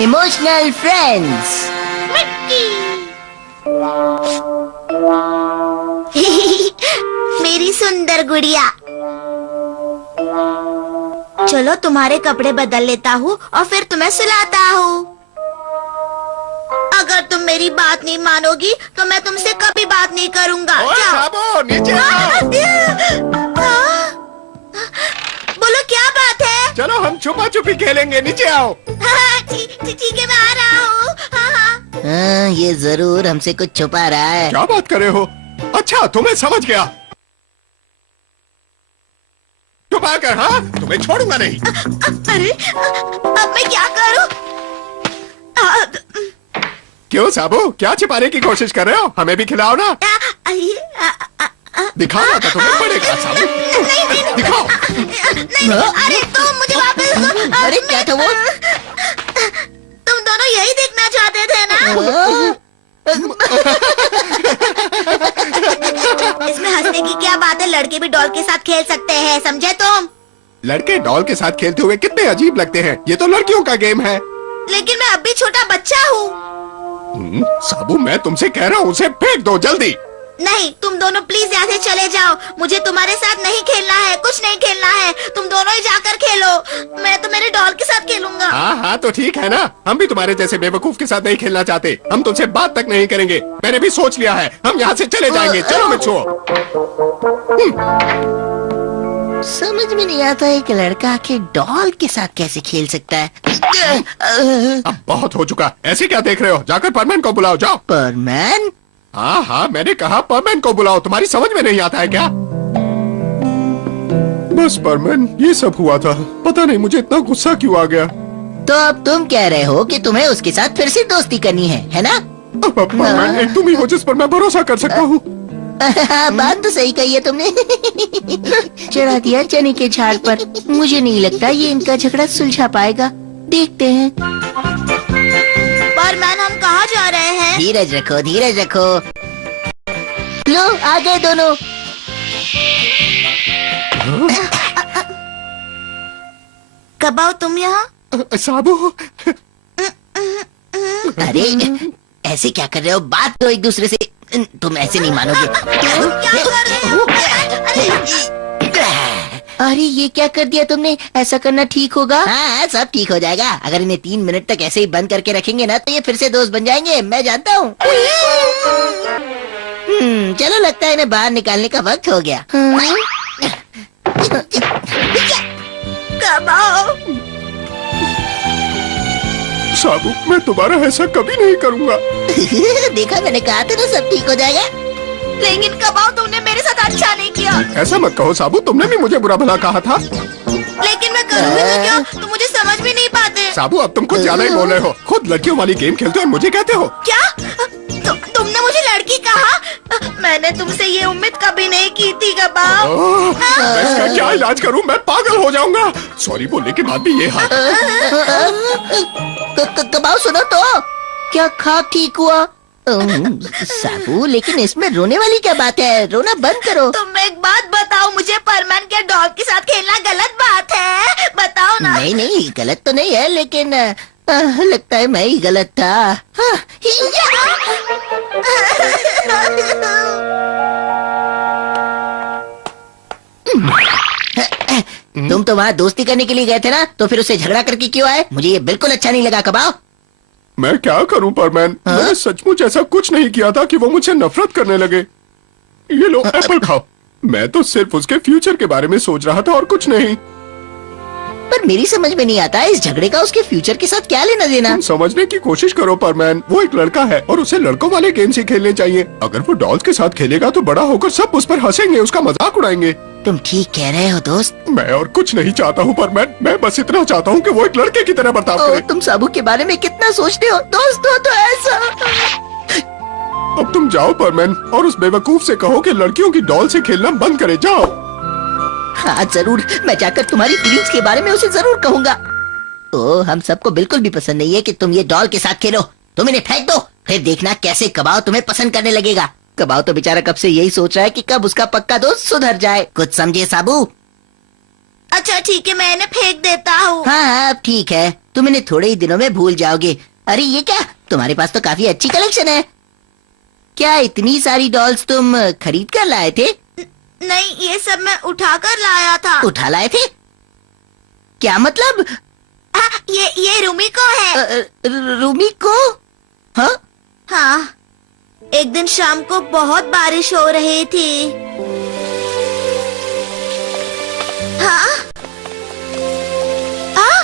Emotional friends. मेरी सुंदर गुड़िया, चलो तुम्हारे कपड़े बदल लेता हूँ और फिर तुम्हें सुलाता हूँ। अगर तुम मेरी बात नहीं मानोगी तो मैं तुमसे कभी बात नहीं करूँगा। साबू, नीचे आओ। बोलो क्या बात है? चलो हम छुपा छुपी खेलेंगे, नीचे आओ। ठीक है, मैं आ रहा हूँ। हाँ, ये जरूर हमसे कुछ छुपा रहा है। क्या बात कर रहे हो? अच्छा, तुम्हें समझ गया। छुपा कर, हाँ, तुम्हें छोड़ूंगा नहीं। अरे, अब मैं क्या करूँ? क्यों साबू, क्या छिपाने की कोशिश कर रहे हो? हमें भी खिलाओ ना। दिखाओ ना, तो तुम्हें पड़ेगा साबू। दिखाओ। नहीं, अरे तुम मुझे वापस दो। अरे क्या था वो? तुम दोनों यही देखना चाहते थे ना? इसमें हंसने की क्या बात है? लड़के भी डॉल के साथ खेल सकते हैं, समझे तुम? लड़के डॉल के साथ खेलते हुए कितने अजीब लगते हैं। ये तो लड़कियों का गेम है। लेकिन मैं अब भी छोटा बच्चा हूँ। साबू, मैं तुमसे कह रहा हूँ, उसे फेंक दो जल्दी। नहीं, तुम दोनों प्लीज यहाँ से चले जाओ। मुझे तुम्हारे साथ नहीं खेलना है, कुछ नहीं खेलना है। तुम दोनों ही जाकर खेलो। मैं तो मेरे डॉल के साथ खेलूंगा। हाँ हाँ, तो ठीक है ना। हम भी तुम्हारे जैसे बेवकूफ के साथ नहीं खेलना चाहते। हम तुमसे बात तक नहीं करेंगे। मैंने भी सोच लिया है, हम यहाँ से चले जाएंगे। चलो मित्रों। समझ में नहीं आता है कि लड़का आखिर डॉल के साथ कैसे खेल सकता है। अब बहुत हो चुका। ऐसे क्या देख रहे हो? जाकर परमैन को बुलाओ, जाओ। परमैन? हाँ हाँ, मैंने कहा परमैन को बुलाओ। तुम्हारी समझ में नहीं आता है क्या? बस परमैन, ये सब हुआ था। पता नहीं मुझे इतना गुस्सा क्यों आ गया। तो अब तुम कह रहे हो कि तुम्हें उसके साथ फिर से दोस्ती करनी है ना? अब परमैन, एक तुम ही हो जिस पर मैं भरोसा कर सकता हूँ। बात तो सही कही है तुमने। चढ़ा दिया चने के झाड़ पर। मुझे नहीं लगता ये इनका झगड़ा सुलझा पाएगा। देखते हैं। परमैन, हम कहाँ जा रहे हैं? धीरज रखो, धीरज रखो। लो, आ गए दोनों। कब आओ तुम यहाँ? साबू, अरे ऐसे क्या कर रहे हो? बात तो एक दूसरे से। तुम ऐसे नहीं मानोगे। क्या कर रहे हो? अरे ये क्या कर दिया तुमने? ऐसा करना ठीक होगा? हाँ, सब ठीक हो जाएगा। अगर इन्हें 3 मिनट तक ऐसे ही बंद करके रखेंगे ना तो ये फिर से दोस्त बन जाएंगे। मैं जानता हूँ। चलो, लगता है इन्हें बाहर निकालने का वक्त हो गया। कब आओ? साबू, मैं दोबारा ऐसा कभी नहीं करूँगा। देखा, मैंने कहा था ना, सब ठीक हो जाएगा। लेकिन कब आओ, तुमने मेरे साथ अच्छा नहीं किया। ऐसा मत कहो साबू, तुमने भी मुझे बुरा भला कहा था। लेकिन मैं करूँगी तो क्या? तुम मुझे समझ भी नहीं पाते। साबू, अब तुम कुछ ज्यादा ही बोल रहे हो। खुद लड़कियों वाली गेम खेलते हो और मुझे कहते हो। क्या? तुमने मुझे लड़की कहा? मैंने तुमसे ये उम्मीद कभी नहीं की थी कबाओ। मैं इसका क्या इलाज करूं? मैं पागल हो जाऊंगा। सॉरी बोलने के बाद भी ये हाल। कबाओ, सुनो तो, क्या खा ठीक हुआ? साबू, लेकिन इसमें रोने वाली क्या बात है? रोना बंद करो। तुम एक बात बताओ, मुझे परमैन के डॉग के साथ खेलना गलत बात है? बताओ ना। नहीं नहीं, गलत तो नहीं है, लेकिन लगता है मैं ही गलत था। हाँ, तुम तो वहाँ दोस्ती करने के लिए गए थे ना, तो फिर उससे झगड़ा करके क्यों आए? मुझे ये बिल्कुल अच्छा नहीं लगा। कबाओ, मैं क्या करूं परमैन? मैं सचमुच ऐसा कुछ नहीं किया था कि वो मुझसे नफरत करने लगे। ये लो, एप्पल खाओ। मैं तो सिर्फ उसके फ्यूचर के बारे में सोच रहा था और कुछ नहीं। पर मेरी समझ में नहीं आता इस झगड़े का उसके फ्यूचर के साथ क्या लेना देना। तुम समझने की कोशिश करो परमैन, वो एक लड़का है और उसे लड़कों वाले गेम्स ही खेलने चाहिए। अगर वो डॉल्स के साथ खेलेगा तो बड़ा होकर सब उस पर हंसेंगे, उसका मजाक उड़ाएंगे। तुम ठीक कह रहे हो दोस्त। मैं और कुछ नहीं चाहता हूँ परमैन, मैं बस इतना चाहता हूँ कि वो एक लड़के की तरह बर्ताव करे। तुम साबू के बारे में कितना सोचते हो दोस्त हो तो ऐसा। अब तुम जाओ परमैन और उस बेवकूफ से कहो कि लड़कियों की डॉल से खेलना बंद करे। जाओ। हाँ जरूर, मैं जाकर तुम्हारी फीलिंग्स के बारे में उसे जरूर कहूँगा। ओ, हम सबको बिल्कुल भी पसंद नहीं है कि तुम ये डॉल के साथ खेलो। तुम इन्हें फेंक दो, फिर देखना कैसे कबाओ तुम्हें पसंद करने लगेगा। कबाओ तो बेचारा कब से यही सोच रहा है कि कब उसका पक्का दोस्त सुधर जाए। कुछ समझे साबू? अच्छा ठीक है, मैं इन्हें फेंक देता हूँ। हाँ हाँ अब ठीक है, तुम इन्हें थोड़े ही दिनों में भूल जाओगे। अरे ये क्या, तुम्हारे पास तो काफी अच्छी कलेक्शन है। क्या इतनी सारी डॉल्स तुम खरीद कर लाए थे? नहीं, ये सब मैं उठा कर लाया था। उठा लाए थे? क्या मतलब? हाँ, ये रूमी को है। रूमी को? हाँ हाँ, एक दिन शाम को बहुत बारिश हो रही थी। हाँ? हाँ?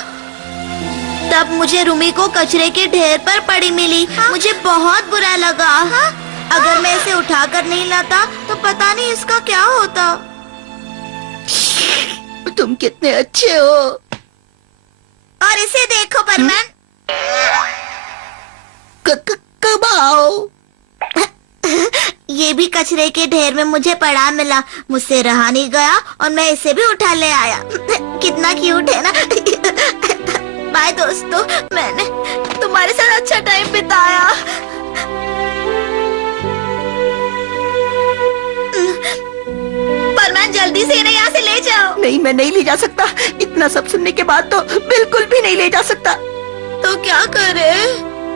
तब मुझे रूमी को कचरे के ढेर पर पड़ी मिली। हाँ? मुझे बहुत बुरा लगा। हाँ? अगर मैं इसे उठाकर नहीं लाता तो पता नहीं इसका क्या होता। तुम कितने अच्छे हो। और इसे देखो परमैन। कब आओ? ये भी कचरे के ढेर में मुझे पड़ा मिला। मुझसे रहा नहीं गया और मैं इसे भी उठा ले आया। कितना क्यूट है ना। बाय दोस्तों, मैंने तुम्हारे साथ अच्छा टाइम बिताया। परमैन जल्दी से इन्हें यहाँ से ले जाओ। नहीं, मैं नहीं ले जा सकता। इतना सब सुनने के बाद तो बिल्कुल भी नहीं ले जा सकता। तो क्या करे?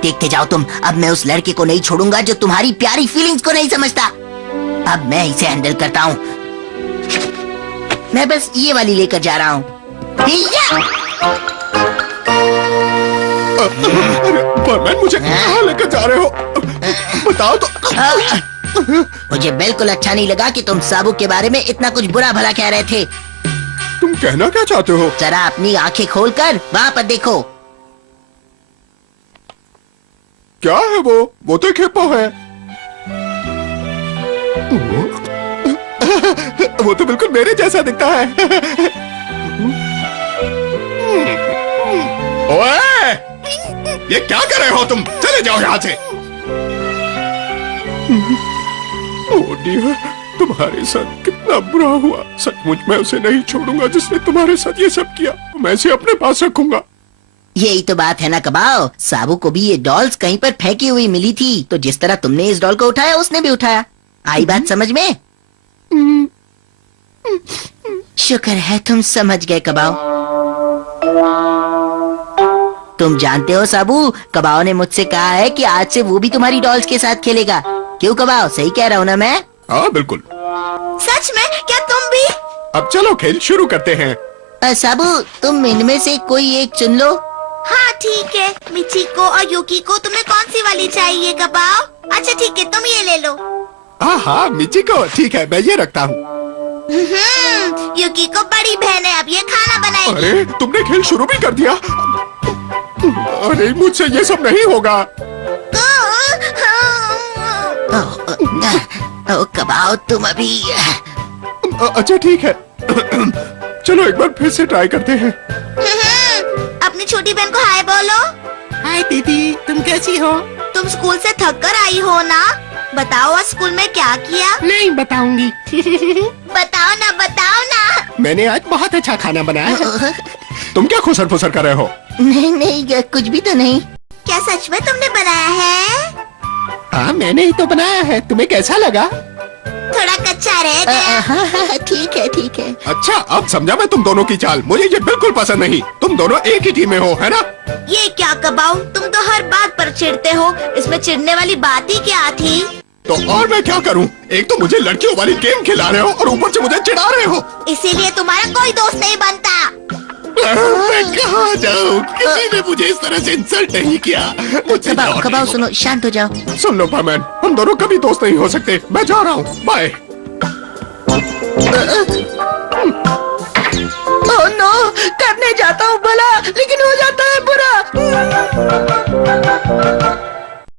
देखते जाओ तुम। अब मैं उस लड़के को नहीं छोड़ूंगा जो तुम्हारी प्यारी फीलिंग्स को नहीं समझता। अब मैं इसे हैंडल करता हूँ। मैं बस ये वाली लेकर जा रहा हूँ। परमैन मुझे कहाँ लेकर जा रहे हो? बताओ तो। मुझे बिल्कुल अच्छा नहीं लगा कि तुम साबू के बारे में इतना कुछ बुरा भला कह रहे थे। तुम कहना क्या चाहते हो? जरा अपनी आंखें खोलकर वहाँ पर देखो। क्या है वो तो एक हिप्पो है। वो तो बिल्कुल मेरे जैसा दिखता है। ओए! ये क्या कर रहे हो तुम? चले जाओ यहाँ से। ओह डियर, तुम्हारे साथ कितना बुरा हुआ। सचमुच मैं उसे नहीं छोड़ूंगा जिसने तुम्हारे साथ ये सब किया। मैं इसे अपने पास रखूंगा। यही तो बात है ना कबाओ। साबू को भी ये डॉल्स कहीं पर फेंकी हुई मिली थी, तो जिस तरह तुमने इस डॉल को उठाया उसने भी उठाया। आई बात समझ में? शुक्र है तुम समझ गए कबाओ। तुम जानते हो साबू, कबाओ ने मुझसे कहा है कि आज से वो भी तुम्हारी डॉल्स के साथ खेलेगा। क्यों कबाओ, सही कह रहा हूँ ना मैं? हाँ बिल्कुल। सच में? क्या तुम भी? अब चलो खेल शुरू करते हैं। साबू तुम इनमें से कोई एक चुन लो। हाँ ठीक है, मिची को और यूकी को। तुम्हें कौन सी वाली चाहिए कबाओ? अच्छा ठीक है, तुम ये ले लो। हाँ मिची को ठीक है, मैं ये रखता हूँ। यूकी को बड़ी बहन है, अब ये खाना बनाएगी। अरे तुमने खेल शुरू भी कर दिया। अरे मुझसे ये सब नहीं होगा। ओ कबाओ तुम अभी। अच्छा ठीक है। चलो एक बार फिर से ट्राई करते हैं। अपनी छोटी बहन को हाय बोलो। हाय दीदी, तुम कैसी हो? तुम स्कूल से थक कर आई हो ना? बताओ आज स्कूल में क्या किया? नहीं बताऊंगी। बताओ ना, बताओ ना। मैंने आज बहुत अच्छा खाना बनाया है। तुम क्या खुसर फुसर कर रहे हो? नहीं नहीं कुछ भी तो नहीं। क्या सच में तुमने बनाया है? हाँ मैंने ही तो बनाया है। तुम्हें कैसा लगा? थोड़ा कच्चा रह गया। हाँ, ठीक है ठीक है। अच्छा अब समझा मैं तुम दोनों की चाल। मुझे ये बिल्कुल पसंद नहीं। तुम दोनों एक ही टीम में हो, है ना? ये क्या कबाऊ, तुम तो हर बात पर चिढ़ते हो। इसमें चिढ़ने वाली बात ही क्या थी? तो और मैं क्या करूं? एक तो मुझे लड़कियों वाली गेम खिला रहे हो और ऊपर से मुझे चिढ़ा रहे हो। इसीलिए तुम्हारा कोई दोस्त नहीं बनता। मैं कहाँ जाऊँ? किसी ने मुझे इस तरह से इंसल्ट नहीं किया। मुझसे कबाओ और कबाओ नहीं सुनो, शांत हो जाओ। हो। सुन लो परमैन, हम दोनों कभी दोस्त नहीं हो सकते। मैं जा रहा हूँ, बाय। ओह नो, करने जाता हूँ भला लेकिन हो जाता है बुरा।